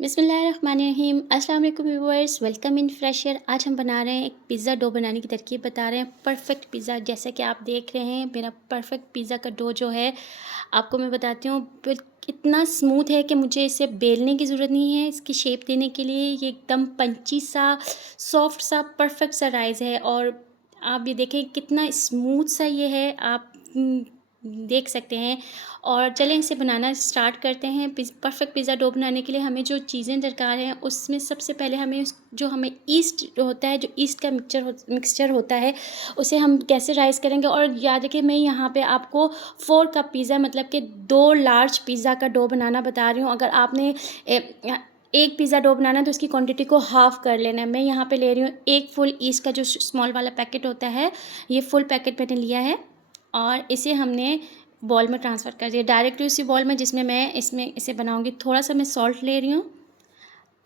बिस्मिल्लाहिर्रहमानिर्रहीम। अस्सलाम वालेकुम व्यूअर्स, वेलकम इन फ्रेशर। आज हम बना रहे हैं एक पिज़्ज़ा डो बनाने की तरकीब बता रहे हैं। परफेक्ट पिज़्ज़ा जैसा कि आप देख रहे हैं, मेरा परफेक्ट पिज़्ज़ा का डो जो है आपको मैं बताती हूँ इतना स्मूथ है कि मुझे इसे बेलने की ज़रूरत नहीं है इसकी शेप देने के लिए। ये एकदम पंची सा, सॉफ्ट सा, परफेक्ट सा राइस है। और आप ये देखें कितना स्मूथ सा ये है, आप देख सकते हैं। और चलें इसे बनाना स्टार्ट करते हैं। परफेक्ट पिज़्ज़ा डो बनाने के लिए हमें जो चीज़ें दरकार हैं उसमें सबसे पहले हमें जो हमें ईस्ट होता है, जो ईस्ट का मिक्सचर होता है, उसे हम कैसे राइस करेंगे। और याद रखिए मैं यहाँ पे आपको 4 कप पिज़्ज़ा मतलब कि 2 लार्ज पिज़्ज़ा का डो बनाना बता रही हूँ। अगर आपने एक पिज़्ज़ा डो बनाना है तो उसकी क्वांटिटी को हाफ़ कर लेना है। मैं यहाँ पे ले रही हूँ एक फुल ईस्ट का जो स्मॉल वाला पैकेट होता है, ये फुल पैकेट मैंने लिया है। और इसे हमने बॉल में ट्रांसफ़र कर दिया डायरेक्टली उसी बॉल में जिसमें मैं इसमें इसे बनाऊँगी। थोड़ा-सा मैं सॉल्ट ले रही हूँ,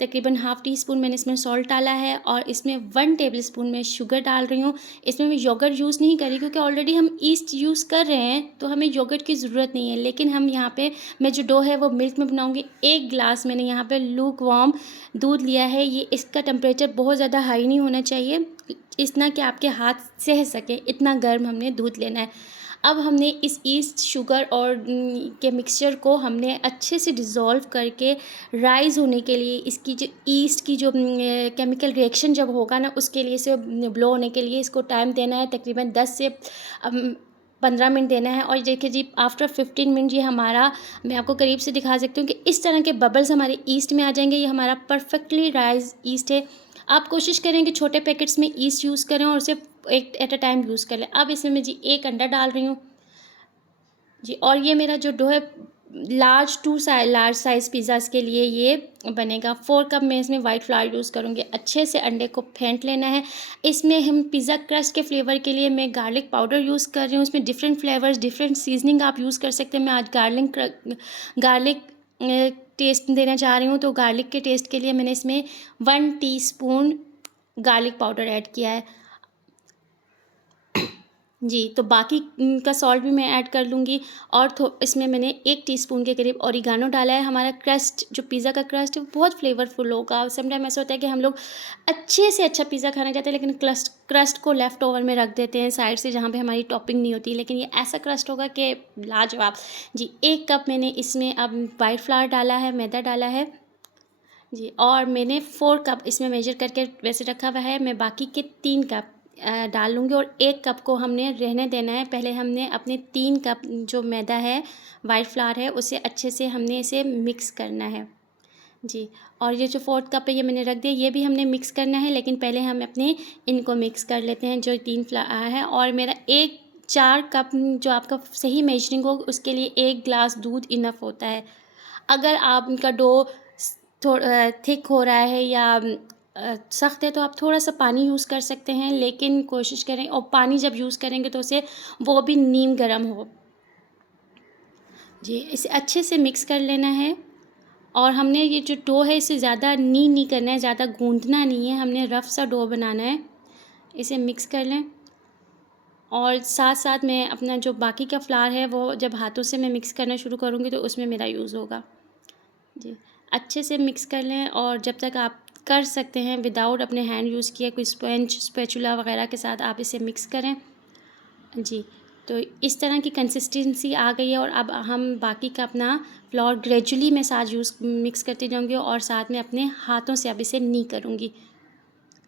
तकरीबन हाफ़ टी स्पून मैंने इसमें सॉल्ट डाला है। और इसमें 1 टेबलस्पून मैं शुगर डाल रही हूँ। इसमें मैं योगर्ट यूज़ नहीं कर रही क्योंकि ऑलरेडी हम ईस्ट यूज़ कर रहे हैं, तो हमें योगर्ट की ज़रूरत नहीं है। लेकिन हम यहाँ पे मैं जो डो है वो मिल्क में बनाऊँगी। 1 ग्लास मैंने यहाँ पे लूक वार्म दूध लिया है। ये इसका टेम्परेचर बहुत ज़्यादा हाई नहीं होना चाहिए, इतना कि आपके हाथ सह सके, इतना गर्म हमने दूध लेना है। अब हमने इस ईस्ट, शुगर और के मिक्सचर को हमने अच्छे से डिज़ोल्व करके राइज़ होने के लिए, इसकी जो ईस्ट की जो केमिकल रिएक्शन जब होगा ना, उसके लिए इसे ब्लो होने के लिए इसको टाइम देना है। तकरीबन 10 से 15 मिनट देना है। और देखिए जी, आफ्टर 15 मिनट ये हमारा, मैं आपको करीब से दिखा सकती हूँ कि इस तरह के बबल्स हमारे ईस्ट में आ जाएंगे। ये हमारा परफेक्टली राइज ईस्ट है। आप कोशिश करें कि छोटे पैकेट्स में ईस्ट यूज़ करें और उसे एक एट अ टाइम यूज़ कर लें। अब इसमें मैं जी 1 अंडा डाल रही हूँ जी। और ये मेरा जो डो है लार्ज साइज़ पिज़्ज़ाज़ के लिए ये बनेगा। 4 कप मैं इसमें वाइट फ्लावर यूज़ करूँगी। अच्छे से अंडे को फेंट लेना है। इसमें हम पिज़्ज़ा क्रस्ट के फ्लेवर के लिए मैं गार्लिक पाउडर यूज़ कर रही हूँ। इसमें डिफरेंट फ्लेवर्स, डिफरेंट सीज़निंग आप यूज़ कर सकते हैं। मैं आज गार्लिक टेस्ट देना चाह रही हूँ, तो गार्लिक के टेस्ट के लिए मैंने इसमें 1 टीस्पून गार्लिक पाउडर ऐड किया है। जी, तो बाकी का सॉल्ट भी मैं ऐड कर लूँगी। और इसमें मैंने 1 टीस्पून के करीब ओरिगानो डाला है। हमारा क्रस्ट, जो पिज़्ज़ा का क्रस्ट है, वो बहुत फ्लेवरफुल होगा। समटाइम ऐसा होता है कि हम लोग अच्छे से अच्छा पिज़्ज़ा खाना चाहते हैं, लेकिन क्रस्ट को लेफ़्ट ओवर में रख देते हैं साइड से, जहाँ पे हमारी टॉपिंग नहीं होती। लेकिन ये ऐसा क्रस्ट होगा कि लाजवाब। जी, 1 कप मैंने इसमें अब व्हाइट फ्लावर डाला है, मैदा डाला है जी। और मैंने 4 कप इसमें मेजर करके वैसे रखा हुआ है। मैं बाकी के 3 कप डाल लूँगी और 1 कप को हमने रहने देना है। पहले हमने अपने 3 कप जो मैदा है, वाइट फ्लावर है, उसे अच्छे से हमने इसे मिक्स करना है जी। और ये जो 4th कप है ये मैंने रख दिया, ये भी हमने मिक्स करना है। लेकिन पहले हम अपने इनको मिक्स कर लेते हैं, जो 3 है। और मेरा 4 कप जो आपका सही मेजरिंग हो, उसके लिए 1 ग्लास दूध इनफ होता है। अगर आपका डो थिक हो रहा है या सख्त है, तो आप थोड़ा-सा पानी यूज़ कर सकते हैं। लेकिन कोशिश करें, और पानी जब यूज़ करेंगे तो उसे वो भी नीम गरम हो। जी, इसे अच्छे से मिक्स कर लेना है। और हमने ये जो डो है इसे ज़्यादा नहीं करना है, ज़्यादा गूँथना नहीं है, हमने रफ़ सा डो बनाना है। इसे मिक्स कर लें। और साथ-साथ मैं अपना जो बाकी का फ्लावर है वो जब हाथों से मैं मिक्स करना शुरू करूँगी तो उसमें मेरा यूज़ होगा। जी, अच्छे से मिक्स कर लें। और जब तक आप कर सकते हैं विदाउट अपने हैंड यूज़ किए, कोई स्पैचुला वगैरह के साथ आप इसे मिक्स करें। जी, तो इस तरह की कंसिस्टेंसी आ गई है। और अब हम बाकी का अपना फ्लोर ग्रेजुअली मैं साथ मिक्स करती जाऊँगी और साथ में अपने हाथों से अब इसे नी करूँगी।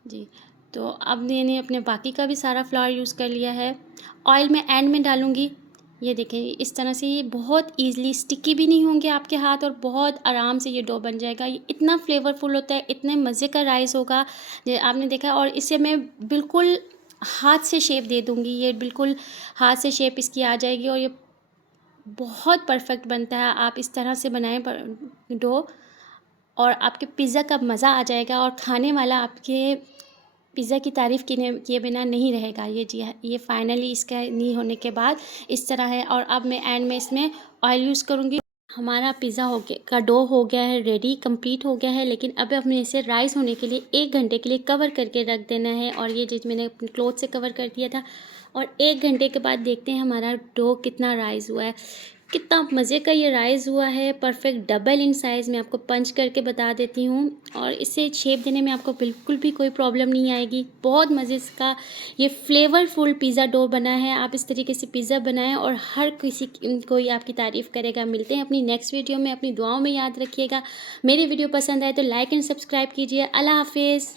जी, तो अब मैंने अपने बाकी का भी सारा फ्लावर यूज़ कर लिया है। ऑयल मैं एंड में डालूँगी। ये देखें, इस तरह से ये बहुत ईज़िली स्टिकी भी नहीं होंगे आपके हाथ, और बहुत आराम से ये डो बन जाएगा। ये इतना फ्लेवरफुल होता है, इतने मज़े का राइस होगा, जो आपने देखा। और इसे मैं बिल्कुल हाथ से शेप दे दूँगी, ये बिल्कुल हाथ से शेप इसकी आ जाएगी और ये बहुत परफेक्ट बनता है। आप इस तरह से बनाएँ डो, और आपके पिज़्ज़ा का मज़ा आ जाएगा, और खाने वाला आपके पिज़्ज़ा की तारीफ़ किए बिना नहीं रहेगा। ये जी हाँ, ये फाइनली इसका नहीं होने के बाद इस तरह है। और अब मैं एंड में इसमें ऑयल यूज़ करूँगी। हमारा पिज़्ज़ा हो गया का डो हो गया है रेडी, कंप्लीट हो गया है। लेकिन अब हमें इसे राइज़ होने के लिए 1 घंटे के लिए कवर करके रख देना है। और ये चीज़ मैंने अपने क्लॉथ से कवर कर दिया था। और 1 घंटे के बाद देखते हैं हमारा डो कितना राइज़ हुआ है। कितना मज़े का ये राइस हुआ है, परफेक्ट डबल इन साइज़ में आपको पंच करके बता देती हूँ और इसे शेप देने में आपको बिल्कुल भी कोई प्रॉब्लम नहीं आएगी। बहुत मज़े का ये फ्लेवरफुल पिज़्ज़ा डो बना है। आप इस तरीके से पिज़्ज़ा बनाएँ और हर किसी कोई आपकी तारीफ़ करेगा। मिलते हैं अपनी नेक्स्ट वीडियो में, अपनी दुआओं में याद रखिएगा। मेरी वीडियो पसंद आए तो लाइक एंड सब्सक्राइब कीजिए। अल्लाह हाफ़िज़।